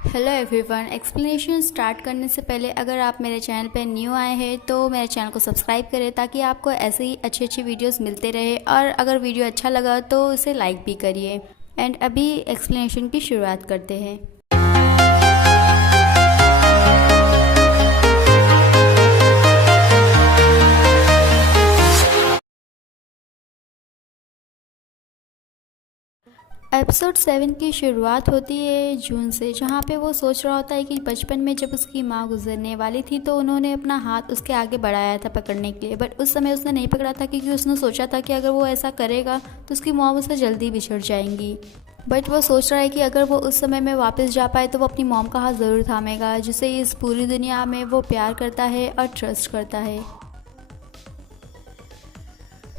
Hello everyone. Explanation start करने से पहले अगर आप मेरे चैनल पर न्यू आए हैं तो मेरे चैनल को सब्सक्राइब करें ताकि आपको ऐसे ही अच्छी अच्छी वीडियोस मिलते रहे, और अगर वीडियो अच्छा लगा तो उसे लाइक भी करिए। एंड अभी एक्सप्लेनेशन की शुरुआत करते हैं। एपिसोड 7 की शुरुआत होती है जून से, जहाँ पे वो सोच रहा होता है कि बचपन में जब उसकी माँ गुजरने वाली थी तो उन्होंने अपना हाथ उसके आगे बढ़ाया था पकड़ने के लिए, बट उस समय उसने नहीं पकड़ा था क्योंकि उसने सोचा था कि अगर वो ऐसा करेगा तो उसकी मॉम उससे जल्दी बिछड़ जाएंगी। बट वो सोच रहा है कि अगर वो उस समय में वापस जा पाए तो वो अपनी मॉम का हाथ ज़रूर थामेगा, जिसे इस पूरी दुनिया में वो प्यार करता है और ट्रस्ट करता है।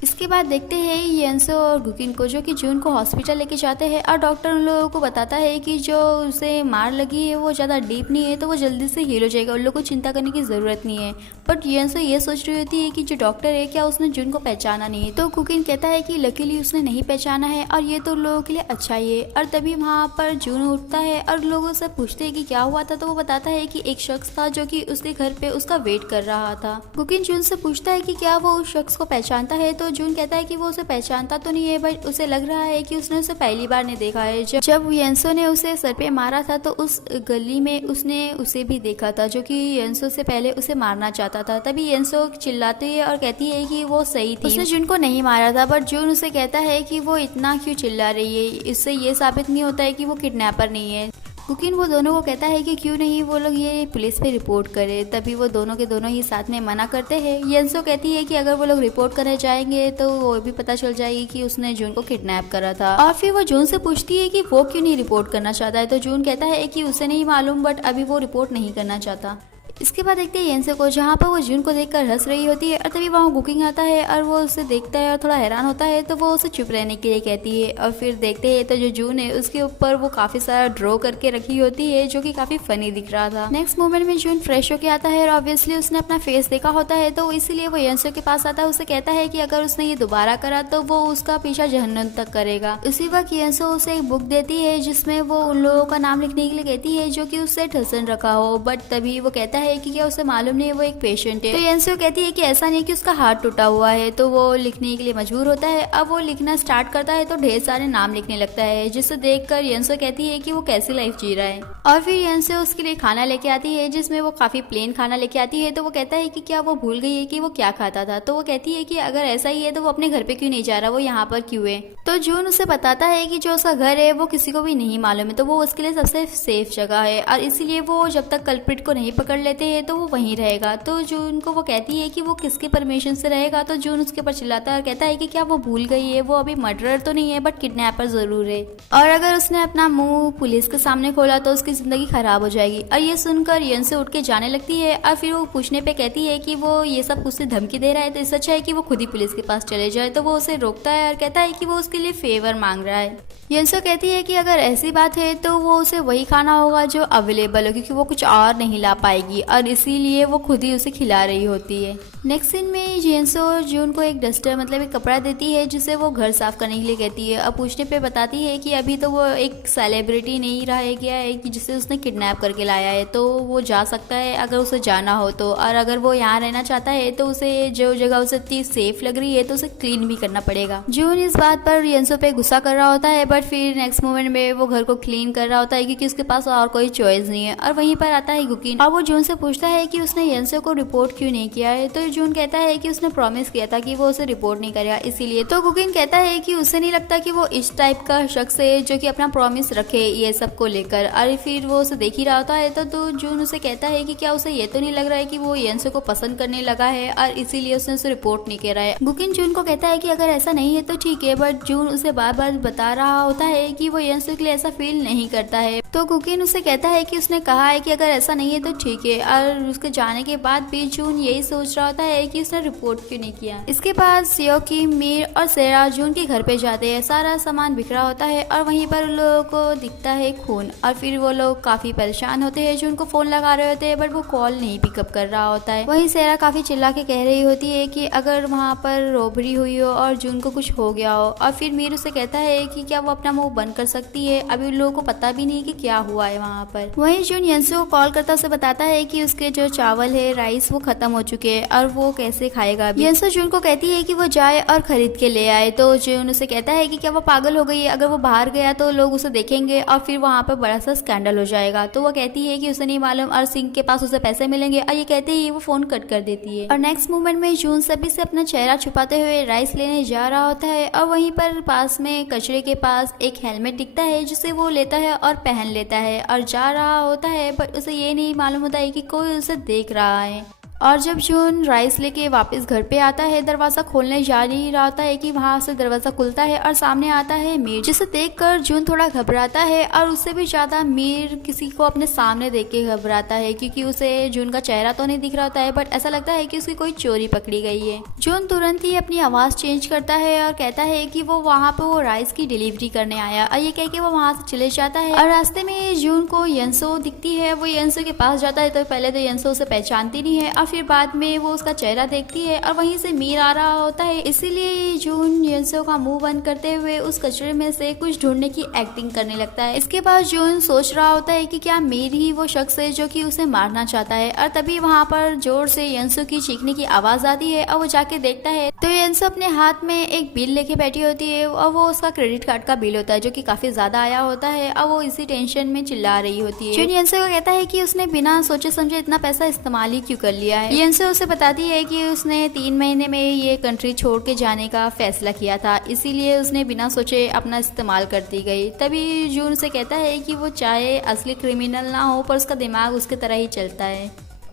इसके बाद देखते हैं येंसो और गुकिन को, जो कि जून को हॉस्पिटल लेके जाते हैं और डॉक्टर उन लोगों को बताता है कि जो उसे मार लगी है वो ज़्यादा डीप नहीं है तो वो जल्दी से हील हो जाएगा, उन लोगों को चिंता करने की ज़रूरत नहीं है। बट येंसो ये सोच रही होती है कि जो डॉक्टर है क्या उसने जून को पहचाना नहीं है, तो गुकिन कहता है कि लकीली उसने नहीं पहचाना है और ये तो लोगों के लिए अच्छा ही है। और तभी वहाँ पर जून उठता है और लोगों से पूछते हैं कि क्या हुआ था, तो वो बताता है कि एक शख्स था जो कि उसके घर पे उसका वेट कर रहा था। गुकिन जून से पूछता है कि क्या वो उस शख्स को पहचानता है, तो जून कहता है कि वो उसे पहचानता तो नहीं है, बट उसे लग रहा है कि उसने उसे पहली बार नहीं देखा है। जब येंसो ने उसे सर पे मारा था तो उस गली में उसने उसे भी देखा था, जो कि येंसो से पहले उसे मारना चाहता था। तभी येंसो चिल्लाती है और कहती है कि वो सही थी, उसने जून को नहीं मारा था। बट जून उसे कहता है कि वो इतना क्यों चिल्ला रही है, इससे ये साबित नहीं होता है कि वो किडनैपर नहीं है। गुकिन वो दोनों को कहता है कि क्यों नहीं वो लोग ये पुलिस पे रिपोर्ट करे। तभी वो दोनों के दोनों ही साथ में मना करते हैं। येंसो कहती है कि अगर वो लोग रिपोर्ट करने जाएंगे तो वो भी पता चल जाएगी कि उसने जून को किडनैप करा था। और फिर वो जून से पूछती है कि वो क्यों नहीं रिपोर्ट करना चाहता है, तो जून कहता है कि उसे नहीं मालूम, बट अभी वो रिपोर्ट नहीं करना चाहता। इसके बाद देखते हैं येंसो को, जहाँ पर वो जून को देखकर हंस रही होती है, और तभी वहाँ गुकिन आता है और वो उसे देखता है और थोड़ा हैरान होता है, तो वो उसे चुप रहने के लिए कहती है। और फिर देखते हैं तो जो जून है उसके ऊपर वो काफी सारा ड्रॉ करके रखी होती है, जो कि काफी फनी दिख रहा था। नेक्स्ट मोमेंट में जून फ्रेश होके आता है और ऑब्वियसली उसने अपना फेस देखा होता है, तो इसीलिए वो येंसो के पास आता है। उसे कहता है कि अगर उसने ये दोबारा करा तो वो उसका पीछा जहन्नम तक करेगा। उसी वक्त येंसो उसे एक बुक देती है जिसमें वो उन लोगों का नाम लिखने के लिए कहती है जो कि उससे ठसन रखा हो, बट तभी वो कहता है कि क्या उसे मालूम नहीं वो एक पेशेंट है। तो येंसो कहती है कि ऐसा नहीं कि उसका हाथ टूटा हुआ है, तो वो लिखने के लिए मजबूर होता है। अब वो लिखना स्टार्ट करता है तो ढेर सारे नाम लिखने लगता है, जिसे देखकर येंसो कहती है कि वो कैसी लाइफ जी रहा है। और फिर येंसो उसके लिए खाना लेके आती है, जिसमें वो काफी प्लेन खाना लेके आती है। तो वो कहता है कि क्या वो भूल गई है कि वो क्या खाता था, तो वो कहती है कि अगर ऐसा ही है तो वो अपने घर पे क्यों नहीं जा रहा, वो यहाँ पर क्यों है। तो जून उसे बताता है कि जो उसका घर है वो किसी को भी नहीं मालूम है, तो वो उसके लिए सबसे सेफ जगह है, और इसीलिए वो जब तक कल्प्रिट को नहीं पकड़ लेते हैं तो वो वहीं रहेगा। तो जून को वो कहती है कि वो किसके परमिशन से रहेगा, तो जून उसके ऊपर चिल्लाता है और कहता है कि क्या वो भूल गई है, वो अभी मर्डरर तो नहीं है बट किडनैपर जरूर है, और अगर उसने अपना मुंह पुलिस के सामने खोला तो उसकी जिंदगी खराब हो जाएगी। और ये सुनकर येंसो उठ के जाने लगती है, और फिर वो पूछने पे कहती है कि वो ये सब उससे धमकी दे रहा है, तो इससे अच्छा है कि वो खुद ही पुलिस के पास चले जाए। तो वो उसे रोकता है और कहता है कि वो उसके लिए फेवर मांग रहा है। येंसो कहती है कि अगर ऐसी बात है तो वो उसे वही खाना होगा जो अवेलेबल हो, क्योंकि वो कुछ और नहीं ला पाएगी, और इसीलिए वो खुद ही उसे खिला रही होती है। नेक्स्ट सीन में येंसो जून को एक डस्टर मतलब एक कपड़ा देती है जिसे वो घर साफ करने के लिए कहती है। अब पूछने पे बताती है कि अभी तो वो एक सेलिब्रिटी नहीं रह गया है कि जिसे उसने किडनैप करके लाया है, तो वो जा सकता है अगर उसे जाना हो तो, और अगर वो यहाँ रहना चाहता है तो उसे जो जगह उसे इतनी सेफ लग रही है तो उसे क्लीन भी करना पड़ेगा। जून इस बात पर येंसो पे गुस्सा कर रहा होता है, बट फिर नेक्स्ट मोमेंट में वो घर को क्लीन कर रहा होता है क्योंकि उसके पास और कोई चॉइस नहीं है। और वहीं पर आता है गुकिन, और वो जून से पूछता है कि उसने येंसो को रिपोर्ट क्यों नहीं किया है, तो जून कहता है कि उसने प्रॉमिस किया था कि वो उसे रिपोर्ट नहीं करेगा इसीलिए। तो गुकिन कहता है कि उसे नहीं लगता कि वो इस टाइप का शख्स है जो कि अपना प्रॉमिस रखे ये सब को लेकर। और फिर वो उसे देख ही रहा होता है तो जून उसे कहता है कि क्या उसे ये तो नहीं लग रहा है कि वो येंसो को पसंद करने लगा है और इसीलिए उसने उसे रिपोर्ट नहीं किया है। गुकिन जून को कहता है कि अगर ऐसा नहीं है तो ठीक है, बट जून उसे बार बार बता रहा होता है कि वो येंसो के लिए ऐसा फील नहीं करता है। तो गुकिन उसे कहता है कि उसने कहा है कि अगर ऐसा नहीं है तो ठीक है, और उसके जाने के बाद भी जून यही सोच रहा होता है कि उसने रिपोर्ट क्यों नहीं किया। इसके बाद सियो की, मीर और सेरा जून के घर पे जाते हैं। सारा सामान बिखरा होता है और वहीं पर उन लोगों को दिखता है खून, और फिर वो लोग काफी परेशान होते हैं। जून को फोन लगा रहे होते हैं बट वो कॉल नहीं पिकअप कर रहा होता है। वहीं सेरा काफी चिल्ला के कह रही होती है कि अगर वहाँ पर रॉबरी हुई हो और जून को कुछ हो गया हो, और फिर मीर उसे कहता है कि क्या वो अपना मुंह बंद कर सकती है, अभी उन लोगों को पता भी नहीं कि क्या हुआ है वहाँ पर। वहीं जून यंसो को कॉल करता उसे बताता है कि उसके जो चावल है, राइस, वो खत्म हो चुके हैं और वो कैसे खाएगा। यंसो जून को कहती है कि वो जाए और खरीद के ले आए, तो जून उसे कहता है कि क्या वो पागल हो गई है, अगर वो बाहर गया तो लोग उसे देखेंगे और फिर वहाँ पर बड़ा सा स्कैंडल हो जाएगा। तो वो कहती है कि उसे नहीं मालूम और सिंह के पास उसे पैसे मिलेंगे, और ये कहते ही वो फोन कट कर देती है। और नेक्स्ट मोमेंट में जून सभी से अपना चेहरा छुपाते हुए राइस लेने जा रहा होता है, और वहीं पर पास में कचरे के पास एक हेलमेट दिखता है जिसे वो लेता है और पहन लेता है और जा रहा होता है, पर उसे ये नहीं मालूम होता है कि कोई उसे देख रहा है। और जब जून राइस लेके वापस घर पे आता है, दरवाजा खोलने जा ही रहा होता है कि वहां से दरवाजा खुलता है और सामने आता है मीर, जिसे देखकर जून थोड़ा घबराता है, और उससे भी ज्यादा मीर किसी को अपने सामने देख के घबराता है, क्योंकि उसे जून का चेहरा तो नहीं दिख रहा होता है बट ऐसा लगता है कि उसकी कोई चोरी पकड़ी गई है। जून तुरंत ही अपनी आवाज चेंज करता है और कहता है कि वो वहाँ पे वो राइस की डिलीवरी करने आया, और ये कह के वो वहाँ से चले जाता है। और रास्ते में जून को यंसो दिखती है, वो यंसो के पास जाता है, तो पहले तो यंसो उसे पहचानती नहीं है और फिर बाद में वो उसका चेहरा देखती है और वहीं से मीर आ रहा होता है, इसीलिए जून यंसो का मुंह बंद करते हुए उस कचरे में से कुछ ढूंढने की एक्टिंग करने लगता है। इसके बाद जून सोच रहा होता है कि क्या मीर ही वो शख्स है जो कि उसे मारना चाहता है, और तभी वहाँ पर जोर से यंसो की चीखने की आवाज आती है और वो जाके देखता है तो यंसो अपने हाथ में एक बिल लेके बैठी होती है, और वो उसका क्रेडिट कार्ड का बिल होता है जो कि काफी ज्यादा आया होता है, और वो इसी टेंशन में चिल्ला रही होती है। जून यंसो को कहता है कि उसने बिना सोचे समझे इतना पैसा इस्तेमाल ही क्यों कर लिया है। यंसो उसे बताती है कि उसने 3 महीने में ये कंट्री छोड़ के जाने का फैसला किया था, इसीलिए उसने बिना सोचे अपना इस्तेमाल करती गई। तभी जून से कहता है कि वो चाहे असली क्रिमिनल ना हो पर उसका दिमाग उसके तरह ही चलता है।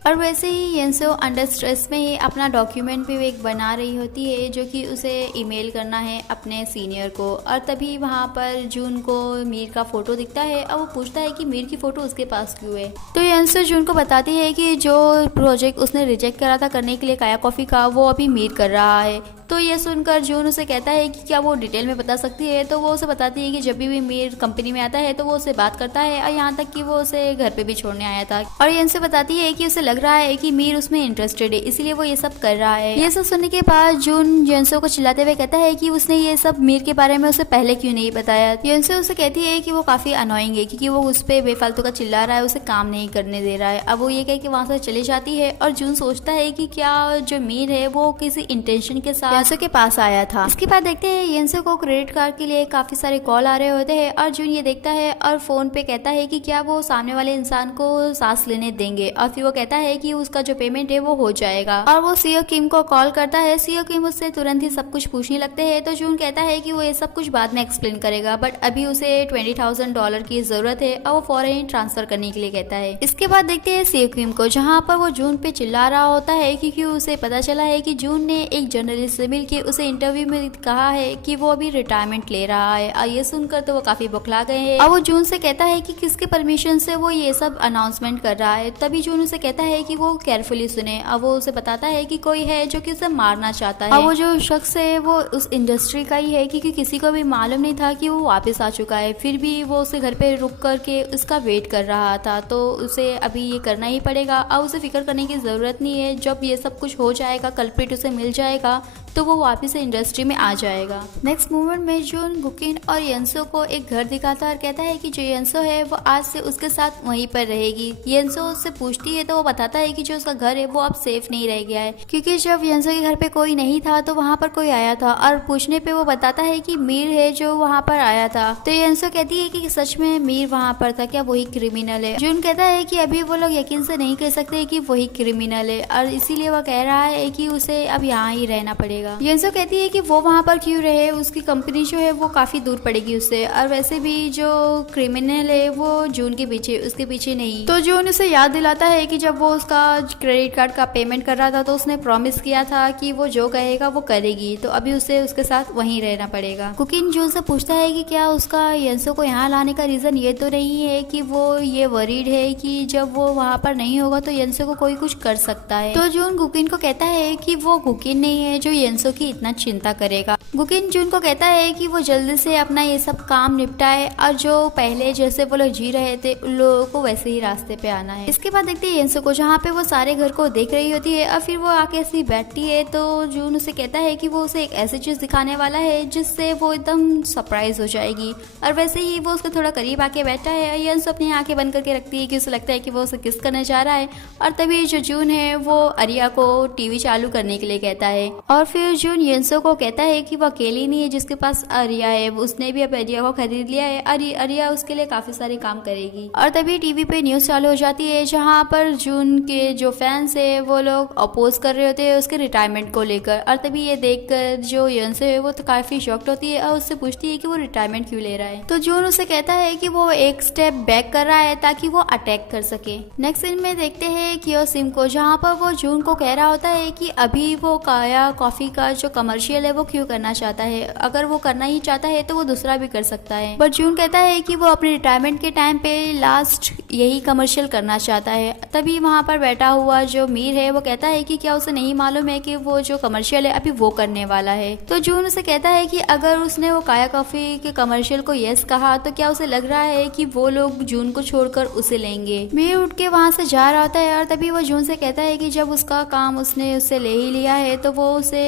और वैसे ही यंसो अंडर स्ट्रेस में ही अपना डॉक्यूमेंट भी एक बना रही होती है जो कि उसे ईमेल करना है अपने सीनियर को, और तभी वहाँ पर जून को मीर का फोटो दिखता है और वो पूछता है कि मीर की फोटो उसके पास क्यों है। तो यंसो जून को बताती है कि जो प्रोजेक्ट उसने रिजेक्ट करा था करने के लिए काया कॉफी का, वो अभी मीर कर रहा है। तो ये सुनकर जून उसे कहता है कि क्या वो डिटेल में बता सकती है, तो वो उसे बताती है कि जब भी मीर कंपनी में आता है तो वो उसे बात करता है, और यहाँ तक कि वो उसे घर पे भी छोड़ने आया था। और ये उनसे बताती है कि उसे लग रहा है कि मीर उसमें इंटरेस्टेड है, इसलिए वो ये सब कर रहा है। ये सब सुनने के बाद जून यंसो को चिल्लाते हुए कहता है कि उसने ये सब मीर के बारे में उसे पहले क्यों नहीं बताया। यंसो उसे कहती है कि वो काफी अनोइंग है क्योंकि वो उस पर बेफालतू का चिल्ला रहा है, उसे काम नहीं करने दे रहा है। अब वो ये कह के वहाँ से चली जाती है, और जून सोचता है कि क्या जो मीर है वो किसी इंटेंशन के साथ यंसो के पास आया था। इसके बाद देखते हैं यंसो को क्रेडिट कार्ड के लिए काफी सारे कॉल आ रहे होते हैं, और जून ये देखता है और फोन पे कहता है कि क्या वो सामने वाले इंसान को सांस लेने देंगे, और फिर वो कहता है कि उसका जो पेमेंट है वो हो जाएगा। और वो सीओ किम को कॉल करता है। सीओ किम उससे तुरंत ही सब कुछ पूछने लगते हैं, तो जून कहता है कि वो ये सब कुछ बाद में एक्सप्लेन करेगा, बट अभी उसे $20,000 की जरूरत है, और वो फौरन ट्रांसफर करने के लिए कहता है। इसके बाद देखते हैं सीओ किम को, जहाँ पर वो जून पे चिल्ला रहा होता है क्योंकि उसे पता चला है कि जून ने एक जर्नलिस्ट से मिलकर उसे इंटरव्यू में कहा है कि वो अभी रिटायरमेंट ले रहा है। और ये सुनकर तो वो काफी बौखला गए हैं, और वो जून से कहता है कि किसके परमिशन से वो ये सब अनाउंसमेंट कर रहा है। तभी जून उसे कहता है कि वो केयरफुली सुने, और वो उसे बताता है कि कोई है जो कि उसे मारना चाहता है, और वो जो शख्स है वो उस इंडस्ट्री का ही है, क्योंकि किसी को भी मालूम नहीं था कि वो वापस आ चुका है। फिर भी वो उसे घर पे रुक करके उसका वेट कर रहा था, तो उसे अभी ये करना ही पड़ेगा, और उसे फिक्र करने की जरूरत नहीं है। जब ये सब कुछ हो जाएगा, कल्प्रिट उसे मिल जाएगा, तो वो वापस से इंडस्ट्री में आ जाएगा। नेक्स्ट मोमेंट में जून गुकिन और यंसो को एक घर दिखाता है और कहता है कि जो यंसो है वो आज से उसके साथ वहीं पर रहेगी। यंसो उससे पूछती है तो वो बताता है कि जो उसका घर है वो अब सेफ नहीं रह गया है, क्योंकि जब यंसो के घर पे कोई नहीं था तो वहाँ पर कोई आया था, और पूछने पे वो बताता है कि मीर है जो वहाँ पर आया था। तो यंसो कहती है कि सच में मीर वहाँ पर था क्या, वही क्रिमिनल है। जून कहता है कि अभी वो लोग यकीन से नहीं कह सकते कि वही क्रिमिनल है, और इसीलिए वो कह रहा है कि उसे अब यहाँ ही रहना पड़ेगा। जाएगा। येंसो कहती है कि वो वहाँ पर क्यों रहे, उसकी कंपनी जो है वो काफी दूर पड़ेगी उससे, और वैसे भी जो क्रिमिनल है वो जून के पीछे, उसके पीछे नहीं। तो जून उसे याद दिलाता है कि जब वो उसका क्रेडिट कार्ड का पेमेंट कर रहा था तो उसने प्रॉमिस किया था कि वो जो कहेगा वो करेगी, तो अभी उसे उसके साथ वहीं रहना पड़ेगा। कुकिन जून से पूछता है कि क्या उसका येंसो को यहाँ लाने का रीजन ये तो नहीं है कि वो ये वरीड है कि जब वो वहाँ पर नहीं होगा तो येंसो को कोई कुछ कर सकता है। तो जून गुकिन को कहता है कि वो गुकिन नहीं है जो येंसो की इतना चिंता करेगा। गुकिन जून को कहता है कि वो जल्दी से अपना ये सब काम निपटाए और जो पहले जैसे वो लोग जी रहे थे उन लोगों को वैसे ही रास्ते पे आना है। इसके बाद देखते हैं येंसो को, जहाँ पे वो सारे घर को देख रही होती है और फिर वो आके ऐसी बैठती है। तो जून उसे कहता है कि वो उसे एक ऐसी चीज दिखाने वाला है जिससे वो एकदम सरप्राइज हो जाएगी, और वैसे ही वो उसके थोड़ा करीब आके बैठा है। येंसो अपनी आंखें बंद करके रखती है कि उसे लगता है कि वो उसे किस करने जा रहा है, और तभी जो जून है वो अरिया को टीवी चालू करने के लिए कहता है। और फिर जून येंसो को कहता है कि वो अकेली नहीं है जिसके पास अरिया है, उसने भी अब अरिया को खरीद लिया है, अरिया उसके लिए काफी सारे काम करेगी। और तभी टीवी पे न्यूज चालू हो जाती है जहाँ पर जून के जो फैंस है वो लोग अपोज कर रहे होते हैं उसके रिटायरमेंट को लेकर। और तभी ये देखकर जो येंसो है वो तो काफी शॉक्ड होती है और उससे पूछती है कि वो रिटायरमेंट क्यों ले रहा है। तो जून उसे कहता है कि वो एक स्टेप बैक कर रहा है ताकि वो अटैक कर सके। नेक्स्ट सीन में देखते हैं कियोसिम को, जहाँ पर वो जून को कह रहा होता है कि अभी वो काया कॉफी का जो कमर्शियल है वो क्यों करना चाहता है, अगर वो करना ही चाहता है तो वो दूसरा भी कर सकता है। बट जून कहता है कि वो अपने रिटायरमेंट के टाइम पे लास्ट यही कमर्शियल करना चाहता है। तभी वहाँ पर बैठा हुआ जो मीर है वो कहता है कि क्या उसे नहीं मालूम है कि वो जो कमर्शियल है अभी वो करने वाला है। तो जून उसे कहता है कि अगर उसने वो काया कॉफी के कमर्शियल को यस कहा तो क्या उसे लग रहा है कि वो लोग जून को छोड़कर उसे लेंगे। मीर उठ के वहाँ से जा रहा होता है और तभी वो जून से कहता है कि जब उसका काम उसने उससे ले ही लिया है तो वो उसे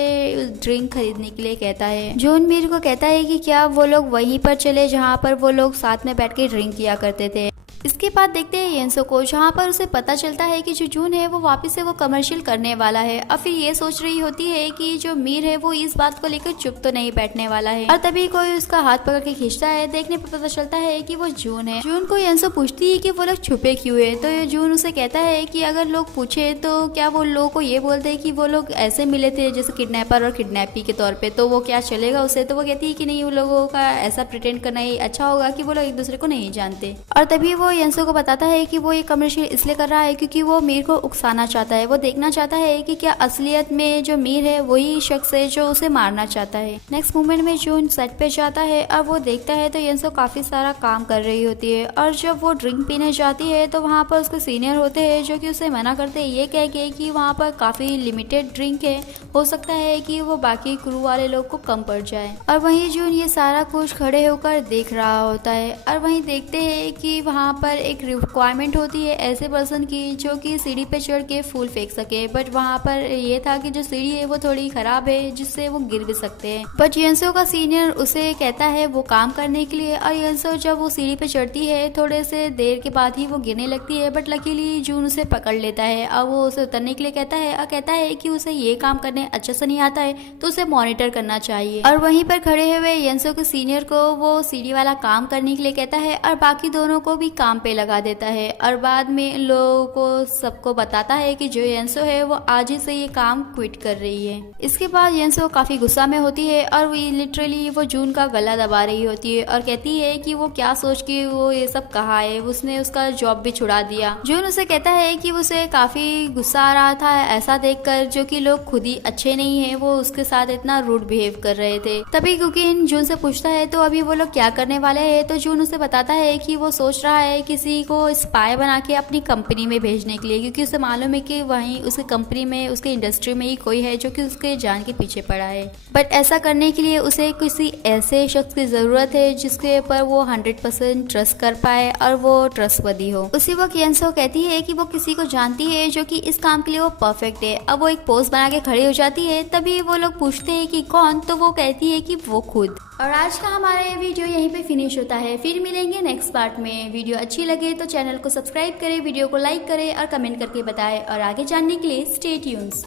ड्रिंक खरीदने के लिए कहता है। जून मीर को कहता है कि क्या वो लोग वहीं पर चले जहाँ पर वो लोग साथ में बैठ के ड्रिंक किया करते थे। इसके बाद देखते हैं येंसो को, जहाँ पर उसे पता चलता है कि जो जून है वो वापस से वो कमर्शियल करने वाला है। और फिर ये सोच रही होती है कि जो मीर है वो इस बात को लेकर चुप तो नहीं बैठने वाला है। और तभी कोई उसका हाथ पकड़ के खींचता है, देखने पर पता चलता है कि वो जून है। जून को येंसो पूछती है कि वो लोग छुपे क्यों है, तो जून उसे कहता है कि अगर लोग पूछे तो क्या वो लोगों को ये बोलते हैं कि वो लोग ऐसे मिले थे जैसे किडनैपर और किडनैपी के तौर पे, तो वो क्या चलेगा उसे। तो वो कहती है कि नहीं, उन लोगों का ऐसा प्रिटेंड करना ही अच्छा होगा कि वो लोग एक दूसरे को नहीं जानते। और तभी वो येंसो को बताता है कि वो ये कमर्शियल इसलिए कर रहा है क्योंकि वो मीर को उकसाना चाहता है। वो देखना चाहता है कि क्या असलियत में जो मीर है वही शख्स है जो उसे मारना चाहता है। नेक्स्ट मोमेंट में जून सेट पे जाता है और वो देखता है तो येंसो काफी सारा काम कर रही होती है। और जब वो ड्रिंक पीने जाती है तो वहाँ पर उसके सीनियर होते हैं जो कि उसे मना करते हैं, ये कह के कि वहाँ पर काफी लिमिटेड ड्रिंक है, हो सकता है कि वो बाकी क्रू वाले लोग को कम पड़ जाए। और वहीं जून ये सारा कुछ खड़े होकर देख रहा होता है। और वहीं देखते हैं कि वहाँ पर एक रिक्वायरमेंट होती है ऐसे पर्सन की जो कि सीढ़ी पे चढ़ के फूल फेंक सके, बट वहाँ पर ये था कि जो सीढ़ी है वो थोड़ी खराब है जिससे वो गिर भी सकते हैं। बट येंसो का सीनियर उसे कहता है वो काम करने के लिए, और येंसो जब वो सीढ़ी पे चढ़ती है थोड़े से देर के बाद ही वो गिरने लगती है, बट लकीली जून उसे पकड़ लेता है और वो उसे उतरने के लिए कहता है और कहता है कि उसे ये काम करने अच्छे से नहीं आता है तो उसे मॉनिटर करना चाहिए। और वहीं पर खड़े हुए येंसो के सीनियर को वो सीढ़ी वाला काम करने के लिए कहता है और बाकी दोनों को भी काम पे लगा देता है। और बाद में इन लोगों को सबको बताता है कि जो येंसो है वो आज ही से ये काम क्विट कर रही है। इसके बाद येंसो काफी गुस्सा में होती है और वो लिटरली वो जून का गला दबा रही होती है और कहती है कि वो क्या सोच के वो ये सब कहा है, उसने उसका जॉब भी छुड़ा दिया। जून उसे कहता है कि उसे काफी गुस्सा आ रहा था ऐसा देखकर जो कि लोग खुद ही अच्छे नहीं है, वो उसके साथ इतना रूड बिहेव कर रहे थे। तभी कुकिन जून से पूछता है तो अभी वो लोग क्या करने वाले हैं, तो जून उसे बताता है कि वो सोच रहा है किसी को स्पाई बना के अपनी कंपनी में भेजने के लिए, क्योंकि उसे मालूम है कि वहीं उसकी कंपनी में उसके इंडस्ट्री में ही कोई है जो कि उसके जान के पीछे पड़ा है। बट ऐसा करने के लिए उसे किसी ऐसे शख्स की जरूरत है जिसके ऊपर वो 100% ट्रस्ट कर पाए और वो ट्रस्टवर्दी हो। उसी वक्त येंसो कहती है कि वो किसी को जानती है जो कि इस काम के लिए वो परफेक्ट है। अब वो एक पोज बना के खड़ी हो जाती है। तभी वो लोग पूछते हैं कि कौन, तो वो कहती है कि वो खुद। और आज का हमारा ये वीडियो यहीं पे फिनिश होता है। फिर मिलेंगे नेक्स्ट पार्ट में। वीडियो अच्छी लगे तो चैनल को सब्सक्राइब करें, वीडियो को लाइक करें और कमेंट करके बताएं, और आगे जानने के लिए स्टे ट्यून्स।